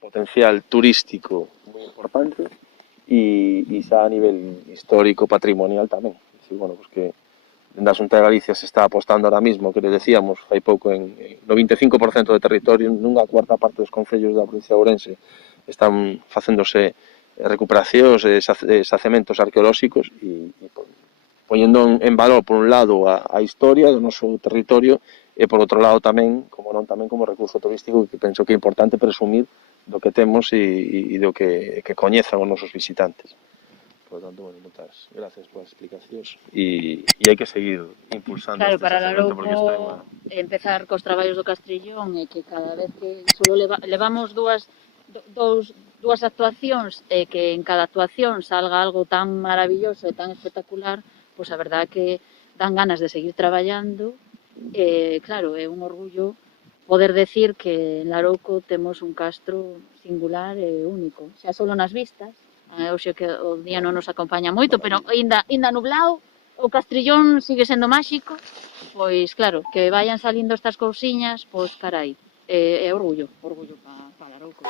potencial turístico moi importante e xa a nivel histórico, patrimonial tamén. Así, bueno, pues que na Xunta de Galicia se está apostando ahora mismo, que le decíamos fai pouco, no 25% de territorio, nunha cuarta parte dos concellos da provincia de Ourense están facéndose recuperacións e xacementos arqueolóxicos e poñendo en valor, por un lado, a historia do noso territorio e, por outro lado, tamén, como non, tamén como recurso turístico, que penso que é importante presumir do que temos e do que coñezan os nosos visitantes. Por lo tanto, bueno, moitas gracias polas explicacións e hai que seguir impulsando Claro, este para xacemento porque isto é Larouco empezar cos traballos do Castrillón e que cada vez que solo levamos dúas actuacións e que en cada actuación salga algo tan maravilloso e tan espectacular, pois a verdad que dan ganas de seguir traballando e, claro, é un orgullo poder decir que en Larouco temos un castro singular e único, xa solo nas vistas, hoxe que o día non nos acompaña moito, pero ainda nublado, o Castrillón sigue sendo máxico, pois claro, que vayan salindo estas cousiñas, pois carai, é orgullo para Larouco.